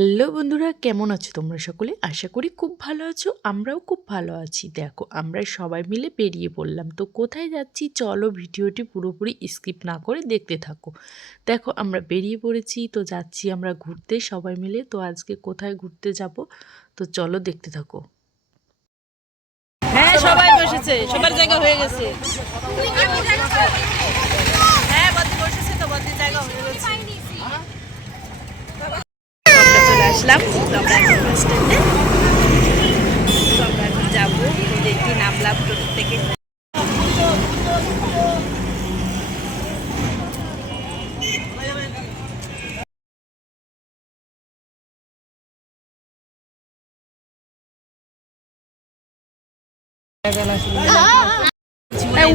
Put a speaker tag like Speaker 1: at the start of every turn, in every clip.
Speaker 1: Hello বন্ধুরা, কেমন আছো তোমরা সকলে? আশা করি খুব ভালো আছো, আমরাও খুব ভালো আছি। দেখো, আমরা সবাই মিলে বেরিয়ে পড়লাম। তো কোথায় যাচ্ছি চলো ভিডিওটি পুরোপুরি স্কিপ না করে দেখতে থাকো। দেখো, আমরা বেরিয়ে পড়েছি, তো যাচ্ছি আমরা ঘুরতে সবাই মিলে। তো আজকে কোথায় ঘুরতে যাব? তো চলো দেখতে থাকো।
Speaker 2: হ্যাঁ সবাই বসেছে, সবার জায়গা হয়ে গেছে হ্যাঁ বদি বসেছে তো বদির জায়গা হয়ে গেছে আমরা এখন বাস স্ট্যান্ডে আমরা এখন যাব। দেখি নামলাম টোটো থেকে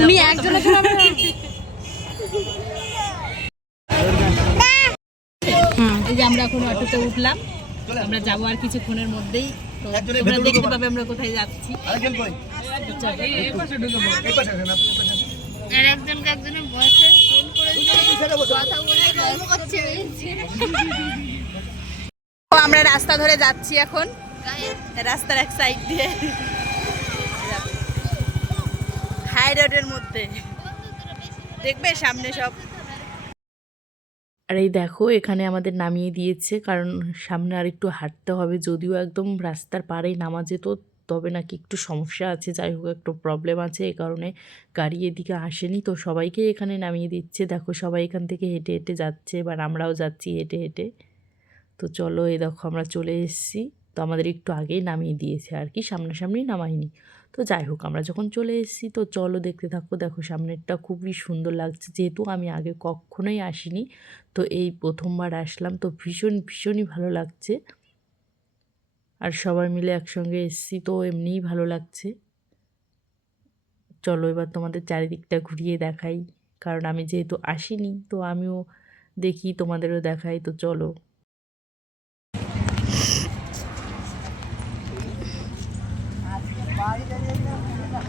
Speaker 2: উনি একজন এই যে আমরা এখন অটোতে উঠলাম। আমরা যাব আর কিছুক্ষণের মধ্যেই। তোমরা দেখতে পাবে আমরা কোথায় যাচ্ছি।
Speaker 3: আর একজনকে একজনের বয়ফ্রেন্ড ফোন করেছে। কথা বলে করছে
Speaker 2: আমরা রাস্তা ধরে যাচ্ছি এখন। রাস্তার এক সাইড দিয়ে। হাই রোডের মধ্যে। দেখবে সামনে সব।
Speaker 1: আর এই দেখো, এখানে আমাদের নামিয়ে দিয়েছে, কারণ সামনে আর একটু হাঁটতে হবে। যদিও একদম রাস্তার পাড়েই নামা যেত তবে নাকি একটু সমস্যা আছে। যাই হোক, একটু প্রবলেম আছে এই কারণে গাড়ি এদিকে আসেনি। তো সবাইকে এখানে নামিয়ে দিচ্ছে। দেখো, সবাই এখান থেকে হেঁটে হেঁটে যাচ্ছে, এবার আমরাও যাচ্ছি হেঁটে হেঁটে। তো চলো এই দেখো, আমরা চলে এসেছি। তো আমাদের একটু আগেই নামিয়ে দিয়েছে আর কি, সামনাসামনি নামাইনি তো যাই হোক, আমরা যখন চলে এসেছি, তো চলো দেখতে থাকো। দেখো সামনেরটা খুবই সুন্দর লাগছে। যেহেতু আমি আগে কখনোই আসিনি, তো এই প্রথমবার আসলাম। তো ভীষণ, ভীষণই ভালো লাগছে। আর সবাই মিলে একসঙ্গে এসেছি, তো এমনিই ভালো লাগছে। চলো এবার তোমাদের চারিদিকটা ঘুরিয়ে দেখাই। কারণ আমি যেহেতু আসিনি, তো আমিও দেখি, তোমাদেরও দেখাই, তো চলো।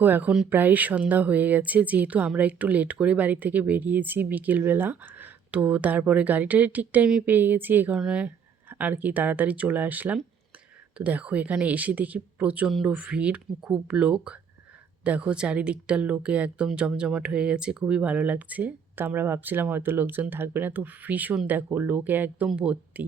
Speaker 1: দেখো, এখন প্রায় সন্ধ্যা হয়ে গেছে। যেহেতু আমরা একটু লেট করে বাড়ি থেকে বেরিয়েছি বিকেলবেলা, তো তারপরে গাড়িটারি ঠিক টাইমে পেয়ে গেছি এই কারণে আর কি তাড়াতাড়ি চলে আসলাম। তো দেখো, এখানে এসে দেখি প্রচণ্ড ভিড়, খুব লোক। দেখো, চারিদিকটার লোকে একদম জমজমাট হয়ে গেছে, খুবই ভালো লাগছে। তো আমরা ভাবছিলাম হয়তো লোকজন থাকবে না। তো ভীষণ দেখো, লোকে একদম ভর্তি।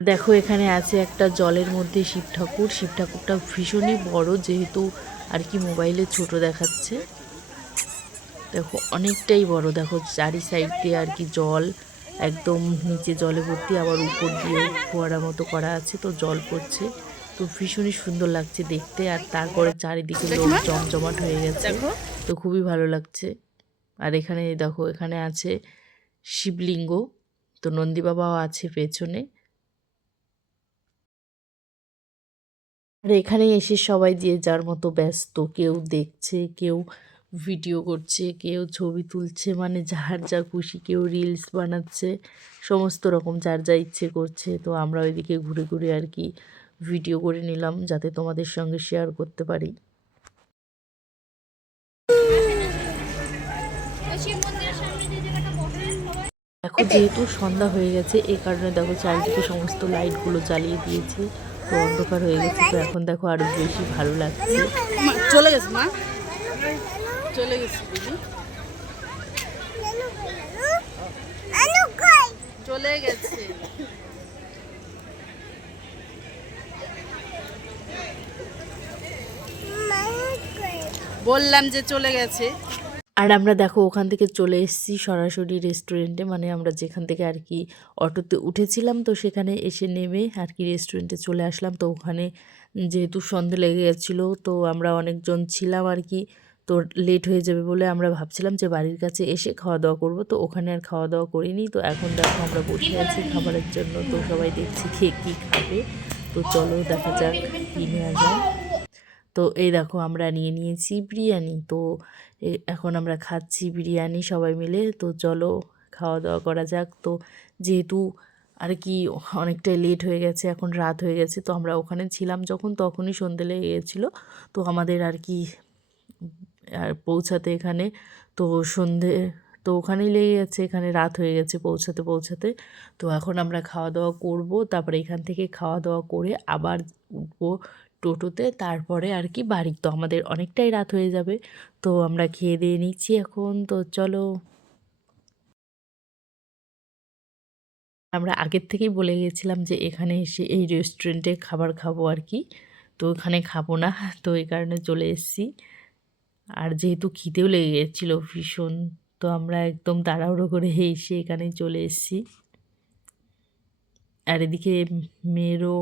Speaker 1: দেখো, এখানে আছে একটা জলের মধ্যে শিব ঠাকুর। শিব ঠাকুরটা ভীষণই বড়, যেহেতু আর কি মোবাইলে ছোট দেখাচ্ছে। দেখো, অনেকটাই বড়। দেখো, চারি সাইড দিয়ে আর কি জল, একদম নিচে জলে ভর্তি, আবার উপর দিয়ে ফোয়ারা মতো করা আছে, তো জল পড়ছে। তো ভীষণই সুন্দর লাগছে দেখতে আর তারপরে চারিদিকে লোক জমজমাট হয়ে গেছে। তো খুবই ভালো লাগছে। আর এখানে দেখো এখানে আছে শিবলিঙ্গ। তো নন্দী বাবাও আছে পেছনে। আর এখানে এসে সবাই যে যার মতো ব্যস্ত কেউ দেখছে কেউ ভিডিও করছে কেউ ছবি তুলছে মানে যার যা খুশি কেউ রিলস বানাচ্ছে সমস্ত রকম যার যা ইচ্ছে করছে। তো আমরা ওইদিকে ঘুরে ঘুরে আর কি ভিডিও করে নিলাম যাতে তোমাদের সঙ্গে শেয়ার করতে পারি। দেখো যেহেতু সন্ধ্যা হয়ে গেছে এই কারণে দেখো চারিদিকে সমস্ত লাইটগুলো জ্বালিয়ে দিয়েছে তো অন্ধকার হয়ে গেছে তো এখন দেখো আরও বেশি ভালো লাগছে।
Speaker 2: চলে গেছে মা। চলে গেছে চলে গেছে। বললাম যে চলে গেছে।
Speaker 1: আর আমরা দেখো ওখান থেকে চলে এসেছি সরাসরি রেস্টুরেন্টে মানে আমরা যেখান থেকে আর কি অটোতে উঠেছিলাম, তো সেখানে এসে নেমে আর কি রেস্টুরেন্টে চলে আসলাম। তো ওখানে যেহেতু সন্ধে লেগে গেছিল, তো আমরা অনেকজন ছিলাম আর কি। তো লেট হয়ে যাবে বলে আমরা ভাবছিলাম যে বাড়ির কাছে এসে খাওয়া দাওয়া করব। তো ওখানে আর খাওয়া দাওয়া করিনি, তো এখন দেখো আমরা বসে আছি খাবারের জন্য। তো সবাই দেখছি খেয়ে কী খাবে। তো চলো দেখা যাক কী নেওয়া যায়। তো এই দেখো আমরা নিয়ে নিয়েছি বিরিয়ানি। তো এখন আমরা খাচ্ছি বিরিয়ানি সবাই মিলে। তো চলো খাওয়া দাওয়া করা যাক। তো যেহেতু আর কি অনেকটাই লেট হয়ে গেছে, এখন রাত হয়ে গেছে, তো আমরা ওখানে ছিলাম যখন, তখনই সন্ধে লেগে গেছিল। তো আমাদের আর কি আর পৌঁছাতে এখানে, তো সন্ধে, তো ওখানেই লেগে গেছে, এখানে রাত হয়ে গেছে পৌঁছাতে পৌঁছাতে। তো এখন আমরা খাওয়া দাওয়া করব, তারপরে এখান থেকে খাওয়া দাওয়া করে আবার উঠবো টোটোতে, তারপরে আর কি বাড়ি তো আমাদের অনেকটাই রাত হয়ে যাবে। তো আমরা খেয়ে দিয়ে নিচ্ছি এখন। তো চলো। আমরা আগের থেকেই বলে গেছিলাম যে এখানে এসে এই রেস্টুরেন্টে খাবার খাব আর কি। তো এখানে খাব না, তো এই কারণে চলে এসেছি। আর যেহেতু খিদেও লেগে গেছিল ভীষণ, তো আমরা একদম তাড়াহুড়ো করে এসে এখানে চলে এসেছি। আর এদিকে মেয়েরও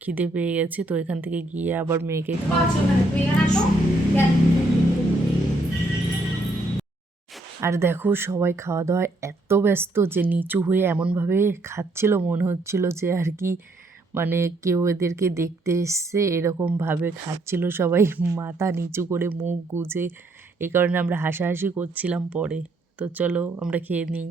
Speaker 1: খিদে পেয়ে গেছে তো এখান থেকে গিয়ে আবার মেয়েকে আর দেখো সবাই খাওয়া দাওয়ায় এত ব্যস্ত যে নিচু হয়ে এমনভাবে খাচ্ছিল মনে হচ্ছিল যে আর কি মানে কেউ এদেরকে দেখতে এসছে এরকমভাবে খাচ্ছিল সবাই মাথা নিচু করে মুখ গুজে। এই কারণে আমরা হাসাহাসি করছিলাম পরে। তো চলো আমরা খেয়ে নিই।